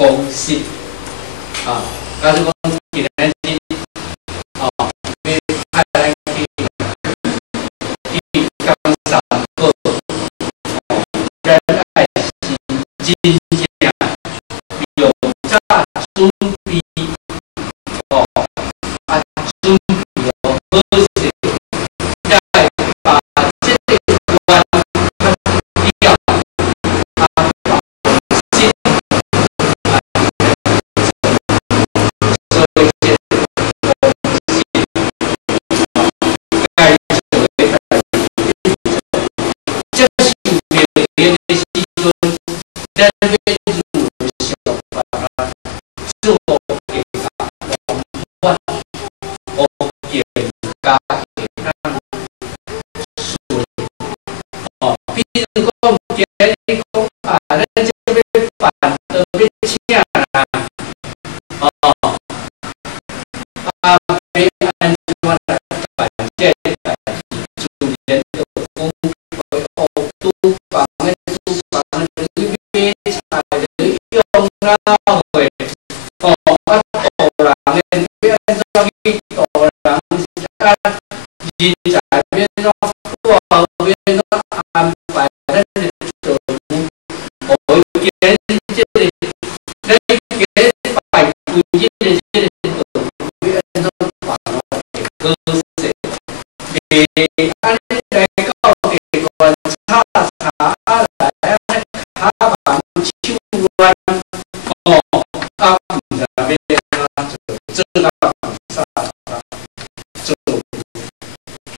公信啊，但是讲今日日哦，要爱咱去感受好，咱爱是真正有早准备哦，啊准备好势，再把这个关掉，啊把心啊，所以这该做的这是别人的时阵，咱要如何想办法做给他往我给他给他顺哦，比如讲，今日你讲啊，咱这要办要请啦，哦，啊，要安怎来办这个代志？自然就讲，厨房的厨房的买菜的用啊，会哦，啊，大人的要安怎去大人啊，人才变怎我变怎安排咱的队伍，互伊今日这个，咱今日拜规日的这个队伍要安怎办会好势？袂安尼来到地关查查啊来安尼卡慢手软哦，啊毋知要安怎做，做到啥做，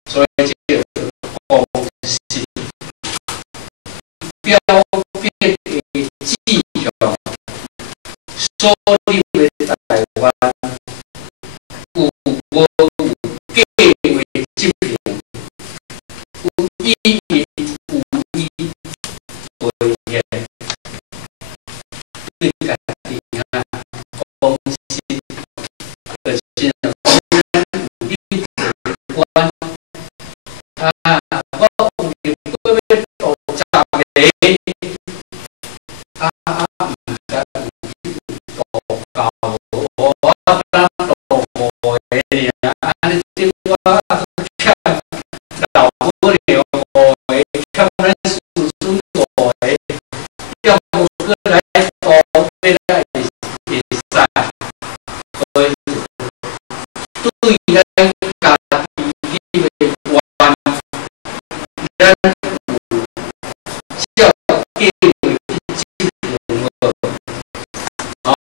所以这个公信标变的志向，所立的台湾有无有计划执行，有意义有意为言，对家己啊公信，就是有意关啊，我有日过要学十个。啊啊，毋知有到无，我当到无个尔，安尼即我欠老母了无个，欠咱孙孙五个，要无过来多，要来会使，所以对咱家己的愿，咱有照计划。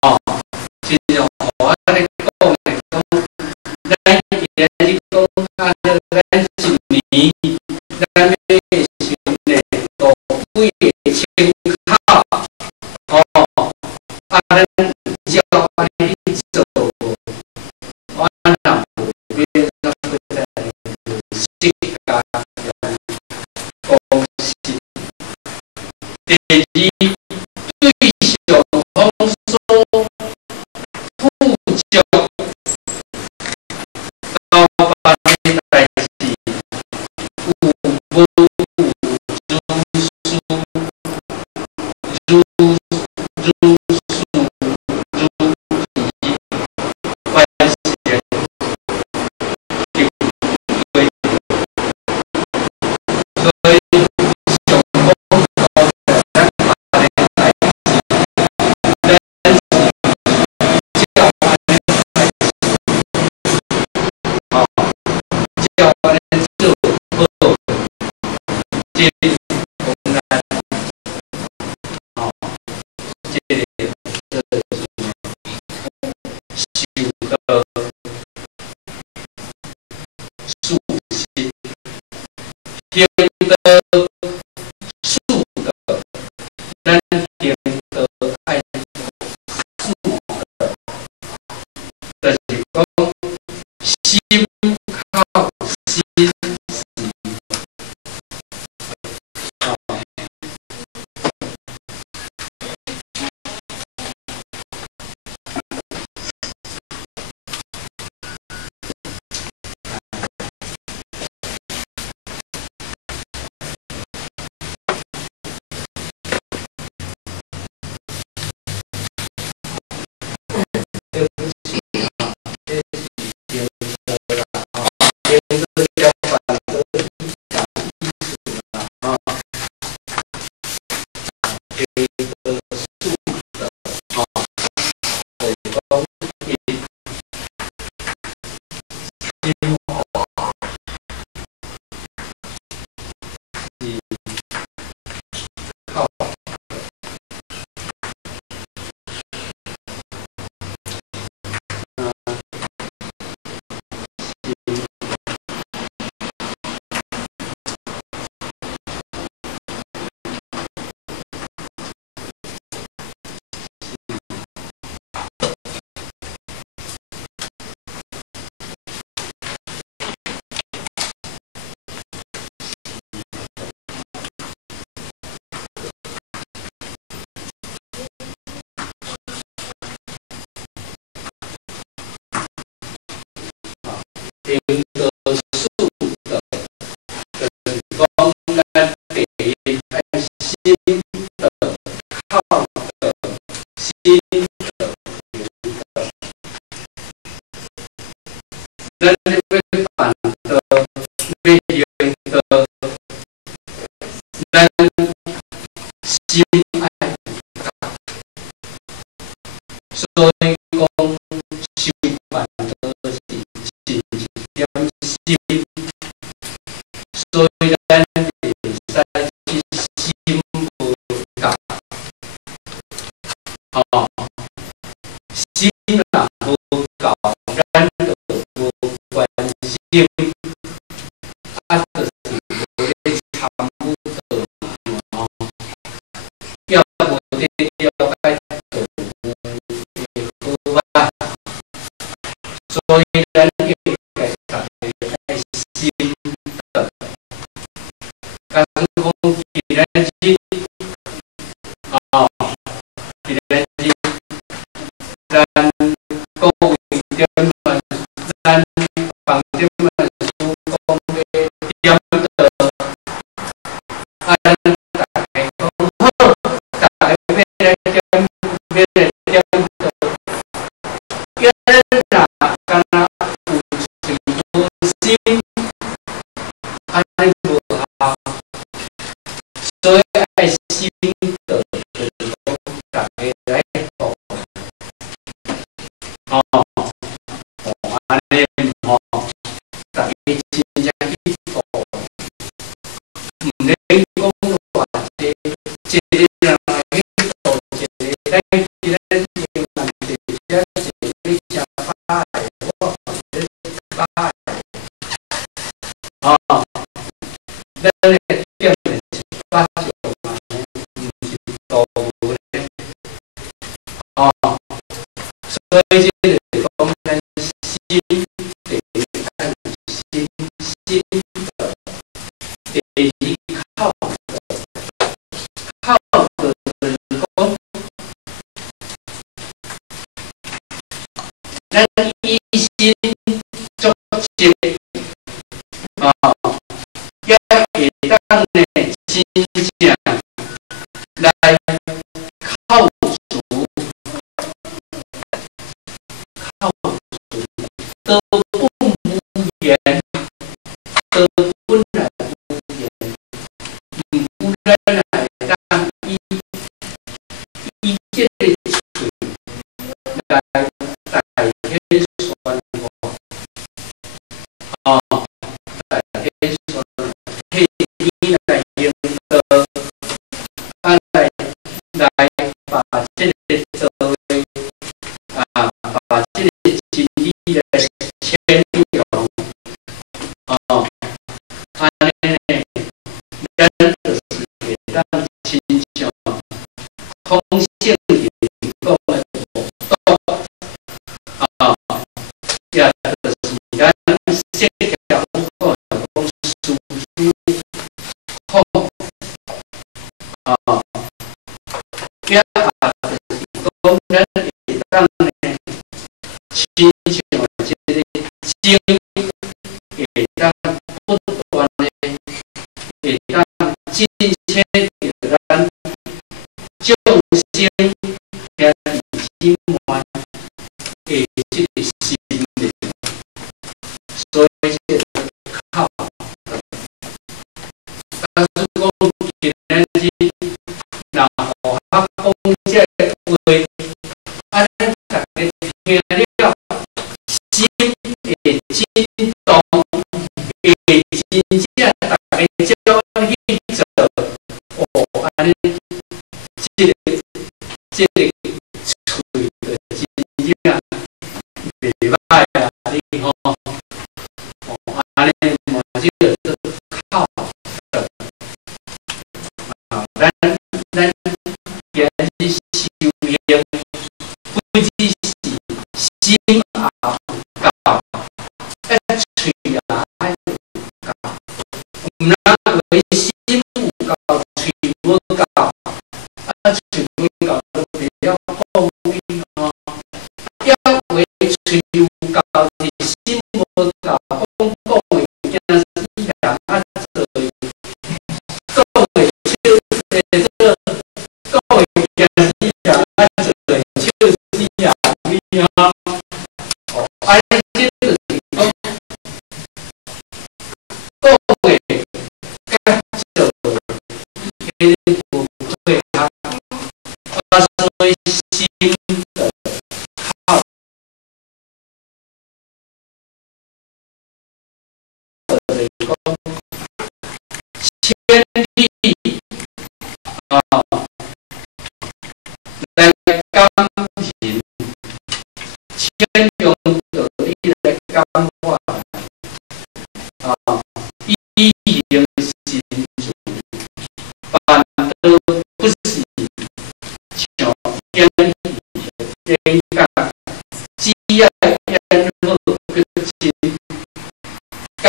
哦，真像我安尼讲的，讲咱今日你讲按照咱一年，咱要先来到几个参考，哦，啊，咱照安尼去做，我若无变咱要在世界公信。第二，对象方所负责交办的代志，有无如书如书如题，完成就对，所以上方交代咱办的代志，咱是照安尼代志，哦，照安尼做好，这困难，哦，这个受到事实，听到事的，咱听到爱事的，就是讲心靠心死，哦。听得数的跟光干给爱心的靠的心的人的，人违反的内容的人心爱，所以讲修办的是真点心，所以咱会使去心无共，哦，心若无共，咱就无关心，啊，就是无咧参与到嘛，要无咧了解到有好啊，所以咱应该大家爱心的，讲讲今日日，哦，今日日，咱各位点们，咱房点们所讲的点的，啊，咱大家讲好，大家要来点，要来点的，今日若敢若有情无心，安尼无效，所以爱心的就是讲大家来讲，哦，安尼吼，大家真正去做，唔免讲偌济，一个人来去做，一个来一个人问题，这是你想法的，我是想法的，哦，咱的点的是八九嘛，唔是多无咧，哦，所以这个讲咱心得看心心的，第二靠的，靠的就是讲，咱以心作则，啊，也会当呢真正来靠主，靠主得不无言，得本来无言，唔然来当以这个嘴来代替宣我，哦，代替宣替你来赢得，啊来把这个作为啊，把这个真理的牵引，哦，安尼呢，咱就是会当亲像通性的讲的活动，啊，也就是咱社交讲讲输出好，啊，也就是讲咱会当呢，亲像这个精会当不断的会当进阶着咱众生也心愿的这个心灵，所以这个靠。但是讲今日日，若互我讲这个话，安尼大家听了，心会真吼，安尼嘛，即个靠的啊，咱也是修行，不只是心啊教，嘴啊教，唔能为心有教，嘴无教，嘴无教都不要讲你哦，要为嘴有教，是心无教，讲的件是一样啊做，讲的就是这个，讲的件是一样啊做，就是一样的啊。哦，安尼即就是讲，讲的甲做的，迄无配合，所以心的靠的讲，千里啊来感人，千用道理来感化啊，以形心主，反倒不是像言语言讲，只要言好个亲，讲